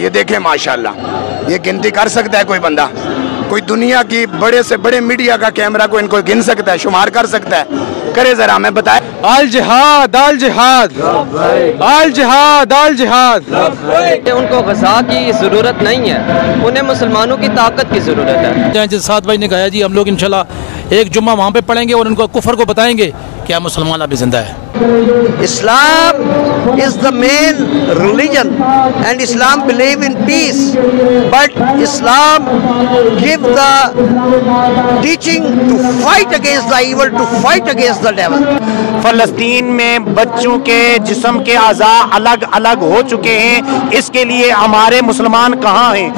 ये देखें माशाल्लाह, ये गिनती कर सकता है कोई बंदा? कोई दुनिया की बड़े से बड़े मीडिया का कैमरा को इनको गिन सकता है, शुमार कर सकता है? करे जरा, हमें बताए। अल जिहाद अल जिहाद अल जिहाद अल जिहाद। उनको गज़ा की ज़रूरत नहीं है, उन्हें मुसलमानों की ताकत की ज़रूरत है। 7 भाई ने कहा जी हम लोग इंशाल्लाह एक जुम्मा वहाँ पे पढ़ेंगे और उनको कुफर को बताएंगे क्या मुसलमान अभी जिंदा है। Islam is the main religion and Islam believe in peace, but Islam give the teaching to fight against the evil, to fight against the devil. फ़लस्तीन में बच्चों के जिस्म के आज़ा अलग अलग हो चुके हैं, इसके लिए हमारे मुसलमान कहाँ हैं?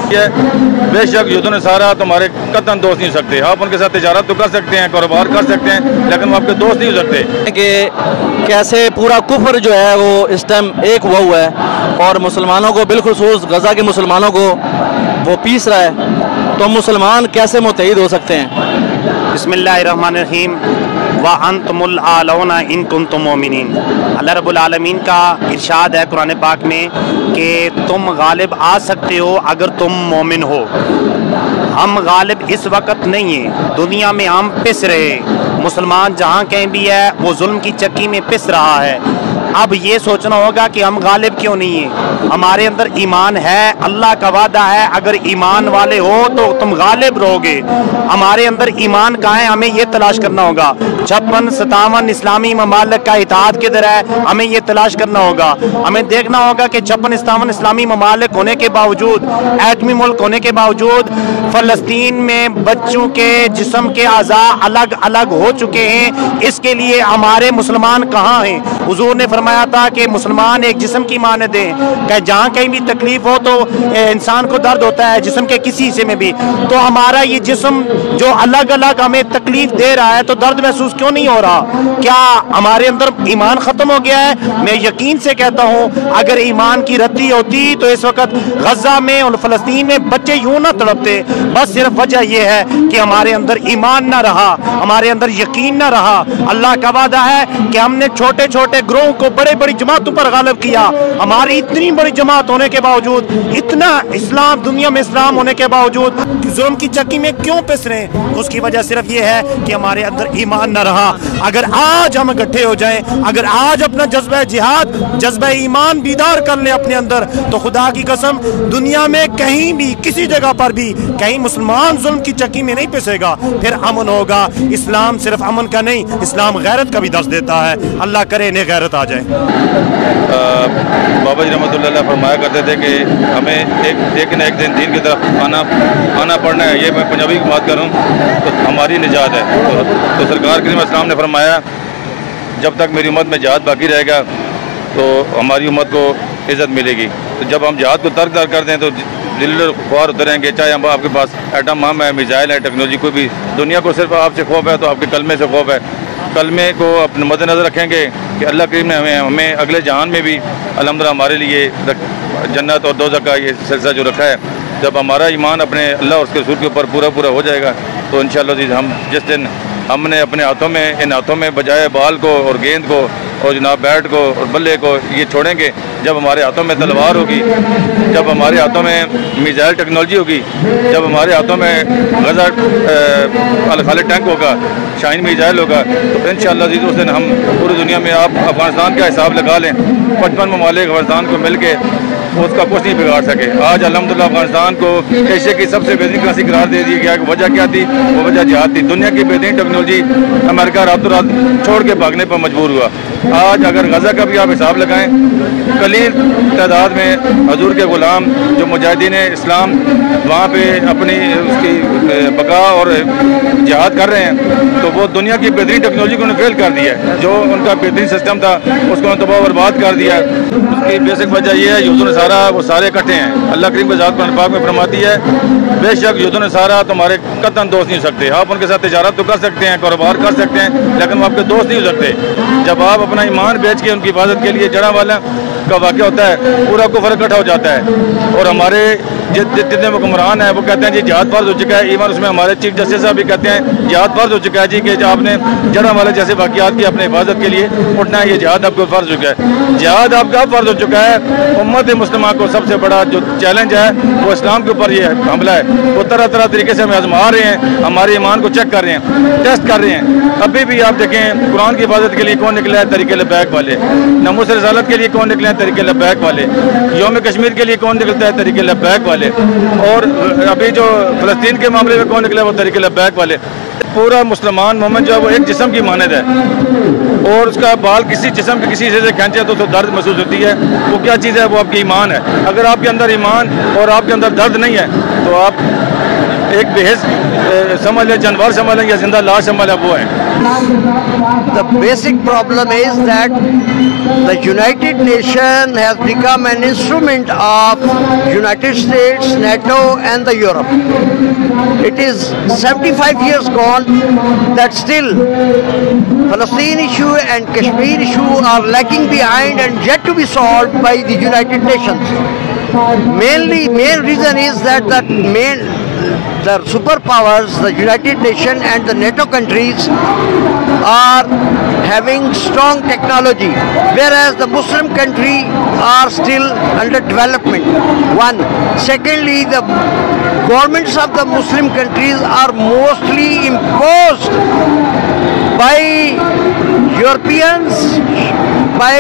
बेशक यूदों सारा तुम्हारे कतन दोस्त नहीं हो सकते। आप उनके साथ तिजारत तो कर सकते हैं, कारोबार कर सकते हैं, लेकिन वो आपके दोस्त नहीं हो सकते। कि कैसे पूरा कुफर जो है वो इस टाइम एक हुआ है और मुसलमानों को बिलखुसूस गजा के मुसलमानों को वो पीस रहा है, तो मुसलमान कैसे मुत्तहिद हो सकते हैं? बिस्मिल्लाहिर्रहमानिर्रहीम व अंतुमुल आलौना इन कुंतुम मोमिनीन। अल्लाह रब्बुल आलमीन का इरशाद है कुरान पाक में कि तुम गालिब आ सकते हो अगर तुम मोमिन हो। हम गालिब इस वक्त नहीं हैं, दुनिया में हम पिस रहे, मुसलमान जहाँ कहीं भी है वो जुल्म की चक्की में पिस रहा है। अब ये सोचना होगा कि हम गालिब क्यों नहीं हैं। हमारे अंदर ईमान है, अल्लाह का वादा है अगर ईमान वाले हो तो तुम गालिब रहोगे। हमारे अंदर ईमान कहाँ है, हमें ये तलाश करना होगा। 56-57 इस्लामी ममालिक का इत्तेहाद किधर है, हमें ये तलाश करना होगा। हमें देखना होगा कि 56-57 इस्लामी ममालिक होने के बावजूद, एटमी मुल्क होने के बावजूद फ़लस्तीन में बच्चों के जिस्म के आज़ा अलग अलग हो चुके हैं, इसके लिए हमारे मुसलमान कहाँ हैं? हुजूर ने फरमाया था कि मुसलमान एक जिस्म की मानद है, कि जहाँ कहीं भी तकलीफ हो तो इंसान को दर्द होता है जिस्म के किसी हिस्से में भी, तो हमारा ये जिस्म जो अलग अलग हमें तकलीफ दे रहा है तो दर्द महसूस क्यों नहीं हो रहा? क्या हमारे अंदर ईमान ख़त्म हो गया है? मैं यकीन से कहता हूँ अगर ईमान की रद्दी होती तो इस वक्त गजा में और फ़लस्तीन में बच्चे यूँ ना तड़पते। बस सिर्फ वजह यह है कि हमारे अंदर ईमान ना रहा, हमारे अंदर यकीन ना रहा। अल्लाह का वादा है कि हमने छोटे छोटे ग्रोह को बड़े बड़ी जमातों पर गालिब किया। हमारी इतनी बड़ी जमात होने के बावजूद, इतना इस्लाम दुनिया में इस्लाम होने के बावजूद जुल्म की चक्की में क्यों पिस रहे हैं? उसकी वजह सिर्फ ये है कि हमारे अंदर ईमान न रहा। अगर आज हम इकट्ठे हो जाएं, अगर आज अपना जज्बा जिहाद, जज्बा ईमान बीदार कर ले अपने अंदर, तो खुदा की कसम दुनिया में कहीं भी किसी जगह पर भी कहीं मुसलमान जुल्म की चक्की में नहीं पिसेगा। फिर अमन होगा। इस्लाम सिर्फ अमन का नहीं, इस्लाम गैरत का भी दर्ज देता है। अल्लाह करे इन्हें गैरत आ जाए। बाबा जी रहमतुल्लाह फरमाया करते थे कि हमें एक न एक दिन दीन की तरफ आना पड़ना है। ये मैं पंजाबी की बात करूँ तो हमारी निजात है। तो सरकार करीम इस्लाम ने फरमाया जब तक मेरी उम्मत में जिहाद बाकी रहेगा तो हमारी उम्मत को इज़्ज़त मिलेगी। तो जब हम जिहाद को तर्क कर दें तो दिल ख्वार होते रहेंगे। चाहे हम आपके पास एटम बम है, मिसाइल है, टेक्नोलॉजी कोई भी, दुनिया को सिर्फ आपसे खौफ है तो आपके कलमे से खौफ है। कलमे को अपने मद्देनज़र रखेंगे कि अल्लाह करीम ने हमें अगले जहान में भी अल्हम्दुलिल्लाह हमारे लिए जन्नत और दोज़ख का ये सिलसिला जो रखा है। जब हमारा ईमान अपने अल्लाह और उसके रसूल के ऊपर पूरा हो जाएगा तो इंशाअल्लाह हम जिस दिन हमने अपने हाथों में, इन हाथों में बजाय बाल को और गेंद को और जनाब बैट को और बल्ले को ये छोड़ेंगे, जब हमारे हाथों में तलवार होगी, जब हमारे हाथों में मिसाइल टेक्नोलॉजी होगी, जब हमारे हाथों में गजा खाली टैंक होगा, शाहीन मिसाइल होगा, तो इंशाअल्लाह उस दिन हम पूरी दुनिया में आप अफगानिस्तान का हिसाब लगा लें, 55 ममालिक अफगानिस्तान को मिल के उसका कुछ नहीं बिगाड़ सके। आज अल्हम्दुलिल्लाह अफगानिस्तान को एशिया की सबसे बेहतरीन करेंसी करार दे दी गया। वजह क्या थी? वो वजह जिहाद थी। दुनिया की बेहतरीन टेक्नोलॉजी अमेरिका रातों रात छोड़ के भागने पर मजबूर हुआ। आज अगर गजा का भी आप हिसाब लगाएं, कलील तादाद में हजूर के ग़ुलाम जो मुजाहिदीन इस्लाम वहाँ पे अपनी उसकी बका और जिहाद कर रहे हैं, तो वो दुनिया की बेहतरीन टेक्नोलॉजी को उन्होंने फेल कर दिया है। जो उनका बेहतरीन सिस्टम था उसको उन्होंने तबाह बर्बाद कर दिया है। उसकी बेसिक वजह यह है यूदों सारा वो सारे इकट्ठे हैं। अल्लाह करीम की ज़ात कुरान पाक में फरमाती है बेशक यूदों सारा तुम्हारे कतन दोस्त नहीं हो सकते। आप उनके साथ तिजारत तो कर सकते हैं, कारोबार कर सकते हैं, लेकिन वो आपके दोस्त नहीं हो सकते। जब आप अपना ईमान बेच के उनकी हिफाजत के लिए जड़ा वाला का वाक़या होता है पूरा कुफर इकट्ठा हो जाता है। और हमारे जितने हुक्मरान हैं वो कहते हैं जी जिहाद फर्ज हो चुका है। इवन उसमें हमारे चीफ जस्टिस साहब भी कहते हैं जिहाद फर्ज हो चुका है जी, कि जो आपने जड़ा वाले जैसे वाक़यात की अपने हिफाजत के लिए उठना है, ये जिहाद आपको फर्ज हो चुका है। जिहाद आपका फर्ज हो चुका है। उम्मत मुस्लिमा को सबसे बड़ा जो चैलेंज है वो इस्लाम के ऊपर ये हमला है। वो तरह तरह तरीके से हमें आजमा रहे हैं, हमारे ईमान को चेक कर रहे हैं, टेस्ट कर रहे हैं। अभी भी आप देखें कुरान की हिफाजत के लिए कौन निकला है, तरीके लब्बैक वाले। नमूस रिसालत के लिए कौन निकले हैं, तरीके लब्बैक वाले। यौम कश्मीर के लिए कौन निकलता है, तरीके लब्बैक वाले। और अभी जो फ़लस्तीन के मामले में कौन निकला है, वो तरीके लब्बैक वाले। पूरा मुसलमान मोमेंट जो है वो एक जिस्म की मानद है, और उसका बाल किसी जिस्म के किसी हिस्से से खींचे तो दर्द महसूस होती है। वो क्या चीज़ है, वो आपकी ईमान है। अगर आपके अंदर ईमान और आपके अंदर दर्द नहीं है तो आप एक बेहद समझ लें, जानवर समझ लें या जिंदा लाश समझ लें, वो है। The basic problem is that the United Nations has become an instrument of United States, NATO and the Europe. It is 75 years gone that still Palestine issue and Kashmir issue are lagging behind and yet to be solved by the United Nations. Main reason is that the superpowers, the United Nations and the NATO countries are having strong technology, whereas the Muslim countries are still under development. One. Secondly, the governments of the Muslim countries are mostly imposed by Europeans, by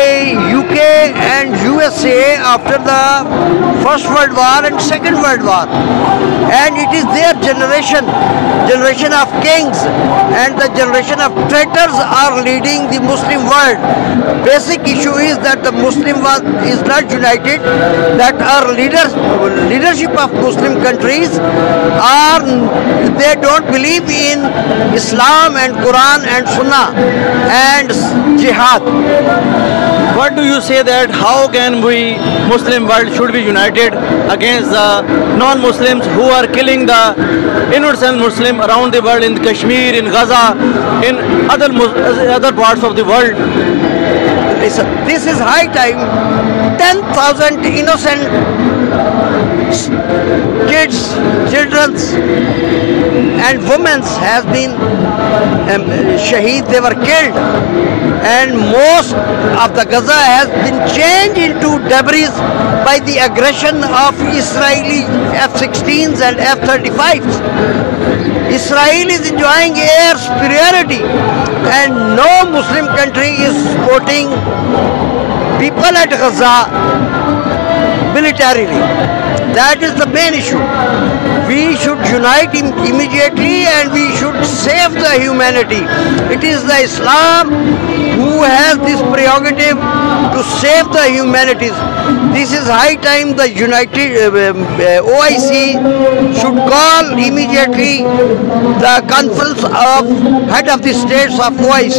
UK and USA after the First World War and Second World War. And it is their generation of kings and the generation of traitors are leading the Muslim world. Basic issue is that the Muslim world is not united, that our leadership of Muslim countries they don't believe in Islam and Quran and Sunnah and jihad. What do you say that how can we Muslim world should be united against the non-Muslims who are killing the innocent Muslim around the world, in Kashmir, in Gaza, in other parts of the world? Listen, this is high time. 10,000 innocent kids, children and women has been shaheed, they were killed, and most of the Gaza has been changed into debris by the aggression of Israeli F-16s and F-35s. Israel is enjoying air superiority and no Muslim country is supporting people at Gaza militarily. That is the main issue. We should unite immediately and we should save the humanity. It is the Islam who has this prerogative to save the humanities. This is high time the United OIC should call immediately the conference of head of the states of OIC.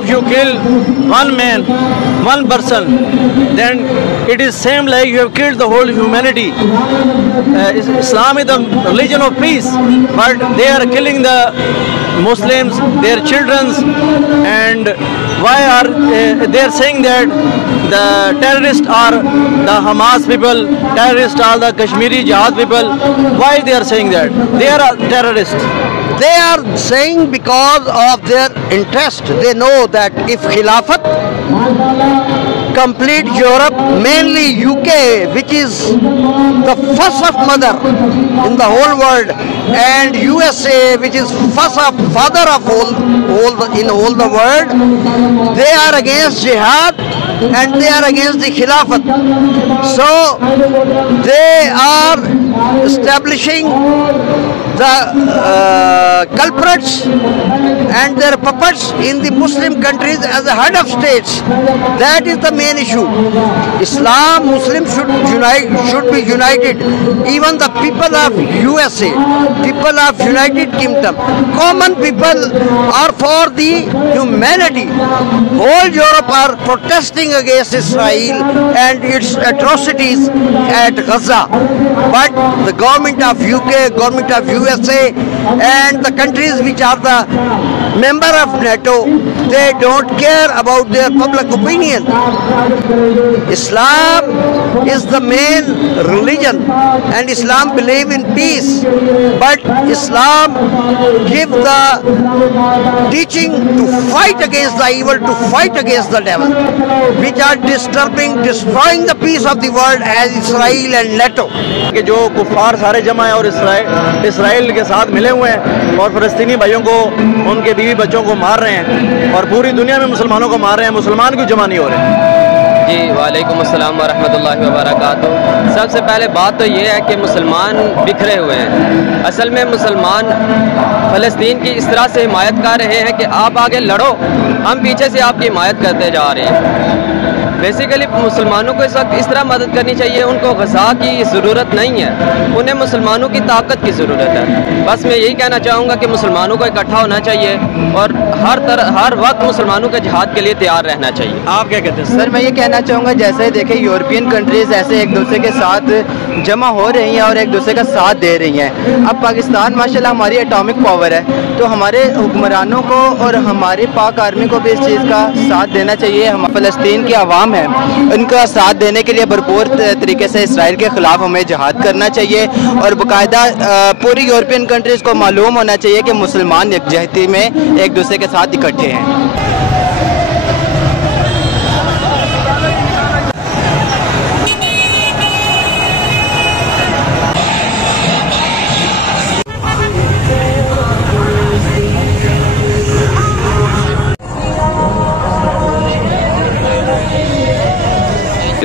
if you kill one man, one person, then it is same like you have killed the whole humanity. Islam is the religion of peace, but they are killing the Muslims, their children, and why are they are saying that the terrorists are the Hamas people, terrorists are the Kashmiri Jihad people? Why they are saying that? They are terrorists. They are saying because of their interest. They know that if Khilafat complete Europe, mainly UK, which is the first of mother in the whole world, and USA, which is first of father of all the world, they are against jihad and they are against the Khilafat. So they are establishing the culprits and their puppets in the Muslim countries as the head of states. That is the main issue. Islam, Muslims should be united. Even the people of USA, people of United Kingdom, common people are for the humanity. Whole Europe are protesting against Israel and its atrocities at Gaza. But the government of UK, government of USA and the countries which are the member of NATO, they don't care about their public opinion. Islam is the main religion and Islam believe in peace, but Islam give the teaching to fight against the evil, to fight against the devil, which are disturbing, destroying the peace of the world as Israel and NATO. कि जो कुफार सारे जमा है और Israel के साथ मिले हुए हैं और फ़लस्तीनी भाइयों को, उनके बीवी बच्चों को मार रहे हैं और पूरी दुनिया में मुसलमानों को मार रहे हैं, मुसलमान क्यों जमा नहीं हो रहे? जी वालेकुम अस्सलाम वरहमतुल्लाहि वबरकातुहू। सबसे पहले बात तो ये है कि मुसलमान बिखरे हुए हैं। असल में मुसलमान फ़लस्तीन की इस तरह से हिमायत कर रहे हैं कि आप आगे लड़ो, हम पीछे से आपकी हिमायत करते जा रहे हैं। बेसिकली मुसलमानों को इस वक्त इस तरह मदद करनी चाहिए, उनको ग़ज़ा की ज़रूरत नहीं है, उन्हें मुसलमानों की ताकत की ज़रूरत है। बस मैं यही कहना चाहूँगा कि मुसलमानों को इकट्ठा होना चाहिए और हर वक्त मुसलमानों के जिहाद के लिए तैयार रहना चाहिए। आप क्या कहते हैं? सर मैं ये कहना चाहूँगा, जैसे देखें यूरोपियन कंट्रीज़ ऐसे एक दूसरे के साथ जमा हो रही हैं और एक दूसरे का साथ दे रही हैं। अब पाकिस्तान माशाल्लाह हमारी एटॉमिक पावर है, तो हमारे हुक्मरानों को और हमारी पाक आर्मी को भी इस चीज़ का साथ देना चाहिए। हम फ़लस्तीन की आवाम है, उनका साथ देने के लिए भरपूर तरीके से इसराइल के ख़िलाफ़ हमें जिहाद करना चाहिए और बाकायदा पूरी यूरोपियन कंट्रीज़ को मालूम होना चाहिए कि मुसलमान यकजहती में एक दूसरे के साथ इकट्ठे हैं।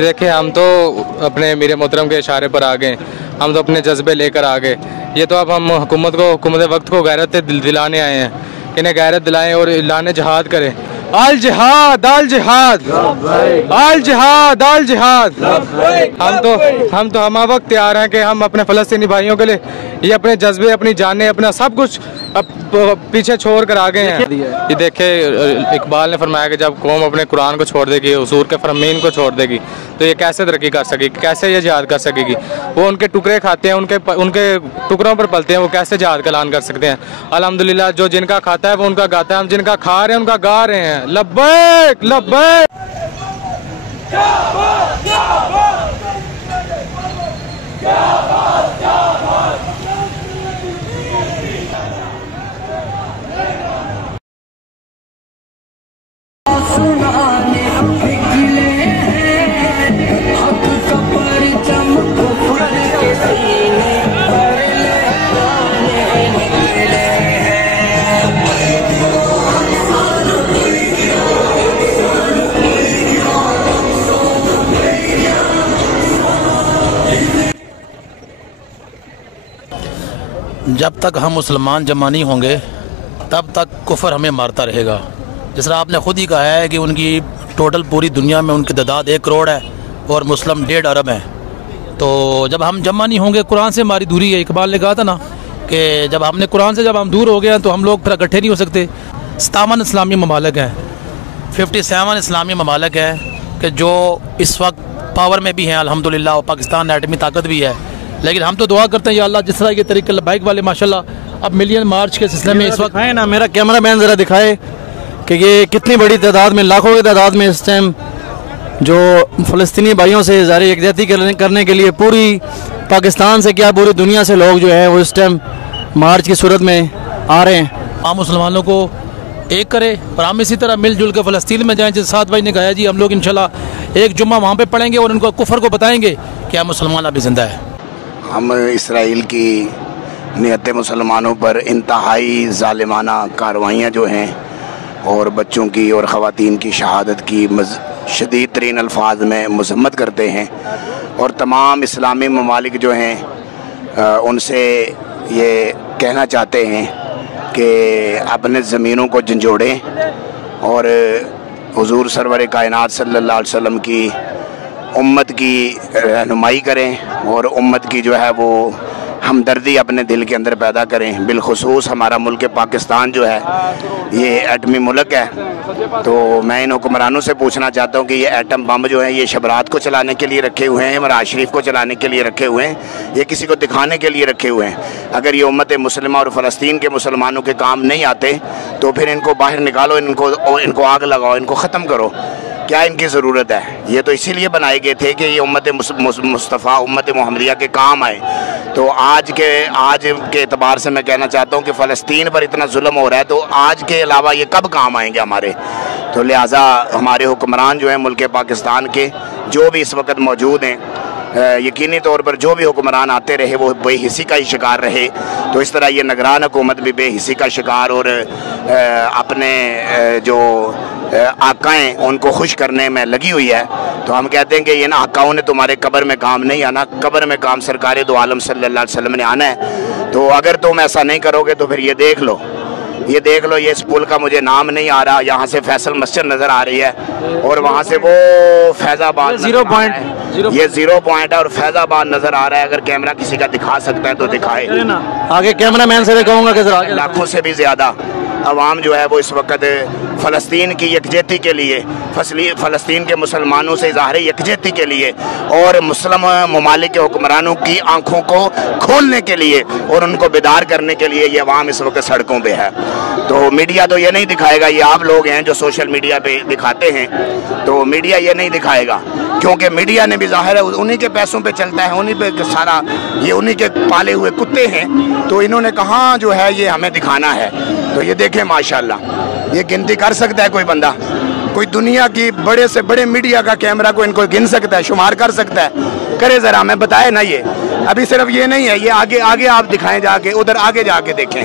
देखिए, हम तो अपने मीर मोहतरम के इशारे पर आ गए, हम तो अपने जज्बे लेकर आ गए। ये तो अब हम हुकूमत वक्त को गैरत दिलाने आए हैं, इन्हें गैरत दिलाएं और लाने जहाद करें। आल जिहाद, आल जिहाद, आल जिहाद, आल जिहाद। हम तो हम वक्त तैयार हैं कि हम अपने फ़लस्तीनी भाइयों के लिए ये अपने जज्बे, अपनी जानें, अपना सब कुछ पीछे छोड़ कर आ गए हैं। ये देखे, इकबाल ने फरमाया कि जब कौम अपने कुरान को छोड़ देगी, हुजूर के फरमीन को छोड़ देगी, तो ये कैसे तरक्की कर सकेगी, कैसे ये जिहाद कर सकेगी? वो उनके टुकड़े खाते हैं, उनके टुकड़ों पर पलते हैं, वो कैसे जिहाद का ऐलान कर सकते हैं? अल्हम्दुलिल्लाह, जो जिनका खाता है वो उनका गाता है, हम जिनका खा रहे हैं उनका गा रहे हैं। लब्बैक लब्बैक। जब तक हम मुसलमान जमा नहीं होंगे तब तक कुफर हमें मारता रहेगा। जिस तरह आपने खुद ही कहा है कि उनकी टोटल पूरी दुनिया में उनकी तादाद 1 करोड़ है और मुस्लिम 1.5 अरब हैं। तो जब हम जमा नहीं होंगे, कुरान से हमारी दूरी है। इकबाल ने कहा था ना कि जब हमने कुरान से जब हम दूर हो गए हैं तो हम लोग फिर इकट्ठे नहीं हो सकते। 57 इस्लामी ममालिक हैं, 57 इस्लामी ममालिक हैं कि जो इस वक्त पावर में भी हैं अल्हम्दुलिल्लाह, और पाकिस्तान एटमी ताकत भी है। लेकिन हम तो दुआ करते हैं या अल्लाह, जिस तरह के तरीके बाइक वाले माशाल्लाह अब मिलियन मार्च के सिलसिले में इस वक्त है ना, मेरा कैमरा मैन ज़रा दिखाए कि ये कितनी बड़ी तादाद में, लाखों की तादाद में इस टाइम जो फ़लस्तीनी भाइयों से इज़हार यकजहती करने के लिए पूरी पाकिस्तान से क्या पूरी दुनिया से लोग जो है वो इस टाइम मार्च की सूरत में आ रहे हैं। आम मुसलमानों को एक करे और हम इसी तरह मिलजुल के फ़लस्तीन में जाएँ। जिस साथ भाई ने कहा जी, हम लोग इंशाल्लाह एक जुम्मा वहाँ पे पढ़ेंगे और उनको कुफर को बताएंगे कि हम मुसलमान अभी ज़िंदा है। हम इसराइल की नियत मुसलमानों पर इंतहाई ज़ालिमाना कार्रवाइयाँ जो हैं और बच्चों की और ख़वातीन की शहादत की शदीद तरीन अल्फाज में मज़म्मत करते हैं और तमाम इस्लामी ममालिक जो हैं उनसे ये कहना चाहते हैं कि अपने ज़मीनों को झंझोड़ें और हुज़ूर सरवर कायनात सल्लल्लाहु अलैहि वसल्लम की उम्मत की रहनुमाई करें और उम्मत की जो है वो हमदर्दी अपने दिल के अंदर पैदा करें। बिलखुसूस हमारा मुल्क पाकिस्तान जो है ये एटमी मुल्क है, तो मैं इन हुक्मरानों से पूछना चाहता हूँ कि ये एटम बम जो है ये शबरात को चलाने के लिए रखे हुए हैं, मराज शरीफ को चलाने के लिए रखे हुए हैं, ये किसी को दिखाने के लिए रखे हुए हैं। अगर ये उम्मत मुस्लिमा और फ़लस्तीन के मुसलमानों के काम नहीं आते तो फिर इनको बाहर निकालो, इनको आग लगाओ, इनको ख़त्म करो। क्या इनकी ज़रूरत है? ये तो इसीलिए बनाए गए थे कि ये उम्मत मुस्तफ़ा उम्मत मुहम्मदिया के काम आए। तो आज के एतबार से मैं कहना चाहता हूँ कि फ़लस्तीन पर इतना जुल्म हो रहा है, तो आज के अलावा ये कब काम आएंगे हमारे? तो लिहाजा हमारे हुक्मरान जो हैं मुल्क पाकिस्तान के, जो भी इस वक्त मौजूद हैं, यकीनी तौर पर जो भी हुक्मरान आते रहे वो बेहिसी का ही शिकार रहे। तो इस तरह ये निगरान हुकूमत भी बेहिसी का शिकार और अपने जो आकाएँ उनको खुश करने में लगी हुई है। तो हम कहते हैं कि इन आकाओं ने तुम्हारे कब्र में काम नहीं आना, कब्र में काम सरकार दो आलम सल्लल्लाहु अलैहि वसल्लम ने आना है। तो अगर तुम ऐसा नहीं करोगे तो फिर ये देख लो, ये इस पुल का मुझे नाम नहीं आ रहा, यहाँ से फैसल मस्जिद नज़र आ रही है और वहाँ से वो फैज़ाबाद 0 पॉइंट है और फैज़ाबाद नज़र आ रहा है। अगर कैमरा किसी का दिखा सकता है तो दिखाए। आगे कैमरा मैन से कहूँगा कि लाखों से भी ज़्यादा अवाम जो है वो इस वक्त फ़लस्तीन की यकजहती के लिए, फ़लस्तीन के मुसलमानों से इज़हार यकजहती के लिए और मुस्लिम ममालिक के हुक्मरानों की आँखों को खोलने के लिए और उनको बेदार करने के लिए ये अवाम इस वक्त सड़कों पे है। तो मीडिया तो ये नहीं दिखाएगा, ये आप लोग हैं जो सोशल मीडिया पे दिखाते हैं, तो मीडिया ये नहीं दिखाएगा क्योंकि मीडिया ने भी ज़ाहिर है उन्हीं के पैसों पे चलता है, उन्हीं पे सारा, ये उन्हीं के पाले हुए कुत्ते हैं। तो इन्होंने कहाँ जो है ये हमें दिखाना है। तो ये देखें माशाल्लाह, ये गिनती कर सकता है कोई बंदा, कोई दुनिया की बड़े से बड़े मीडिया का कैमरा को इनको गिन सकता है, शुमार कर सकता है? करे ज़रा, हमें बताए ना। ये अभी सिर्फ ये नहीं है, ये आगे आगे आप दिखाएं, जाके उधर आगे जाके देखें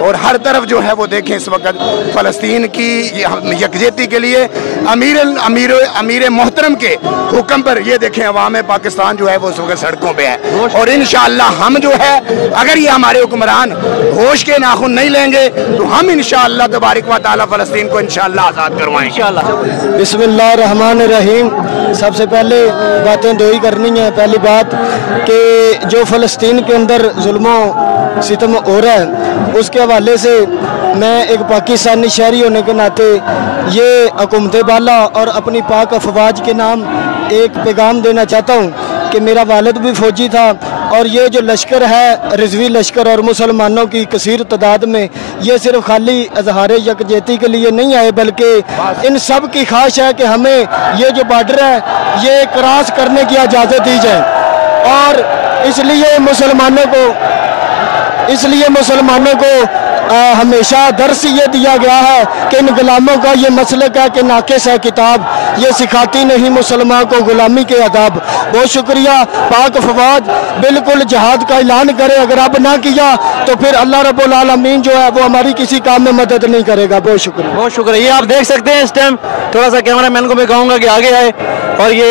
और हर तरफ जो है वो देखें। इस वक्त फ़लस्तीन की यकजहती के लिए अमीर मोहतरम के हुक्म पर ये देखें अवाम पाकिस्तान जो है वो इस वक्त सड़कों पे है। और इंशाअल्लाह हम जो है, अगर ये हमारे हुक्मरान होश के नाखून नहीं लेंगे तो हम इंशाअल्लाह तबारिक व तआला फ़लस्तीन को इंशाअल्लाह आज़ाद करवाएंगे। बिस्मिल्लाहिर्रहमानिर्रहीम। सबसे पहले बातें दो ही करनी है। पहली बात कि जो फ़लस्तीन के अंदर जुल्म सितम हो रहा है उसके हवाले से मैं एक पाकिस्तानी शहरी होने के नाते ये हुकूमत बाला और अपनी पाक अफवाज के नाम एक पैगाम देना चाहता हूँ कि मेरा वालिद भी फ़ौजी था और ये जो लश्कर है रिजवी लश्कर और मुसलमानों की कसीर तादाद में, ये सिर्फ खाली इज़हार यकजहती के लिए नहीं आए बल्कि इन सब की ख्वाहिश है कि हमें ये जो बॉर्डर है ये क्रॉस करने की इजाज़त दी जाए। और इसलिए मुसलमानों को हमेशा दर्स ये दिया गया है कि इन गुलामों का ये मसलक है कि नाकिस है किताब, ये सिखाती नहीं मुसलमान को गुलामी के अदाब। बहुत शुक्रिया। पाक फवाद बिल्कुल जहाद का ऐलान करे, अगर अब ना किया तो फिर अल्लाह रब्बुल आलमीन जो है वो हमारी किसी काम में मदद नहीं करेगा। बहुत शुक्रिया, बहुत शुक्रिया। ये आप देख सकते हैं इस टाइम, थोड़ा सा कैमरा मैन को मैं कहूँगा कि आगे आए। और ये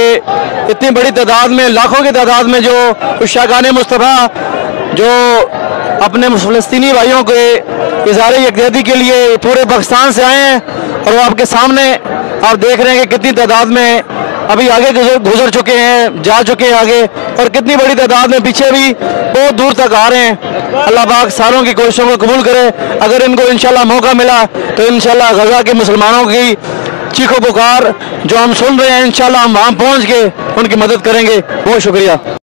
इतनी बड़ी तादाद में, लाखों की तादाद में जो उशागाने मुस्तफ़ा जो अपने फ़लस्तीनी भाइयों के इज़हार यकजहती के लिए पूरे पाकिस्तान से आए हैं और वो आपके सामने आप देख रहे हैं कि कितनी तादाद में अभी आगे गुजर चुके हैं, जा चुके हैं आगे, और कितनी बड़ी तादाद में पीछे भी बहुत दूर तक आ रहे हैं। अल्लाह पाक सारों की कोशिशों को कबूल करे। अगर इनको इंशाल्लाह मौका मिला तो इंशाल्लाह गजा के मुसलमानों की चीखो पुकार जो हम सुन रहे हैं, इंशाल्लाह हम वहाँ पहुँच के उनकी मदद करेंगे। बहुत शुक्रिया।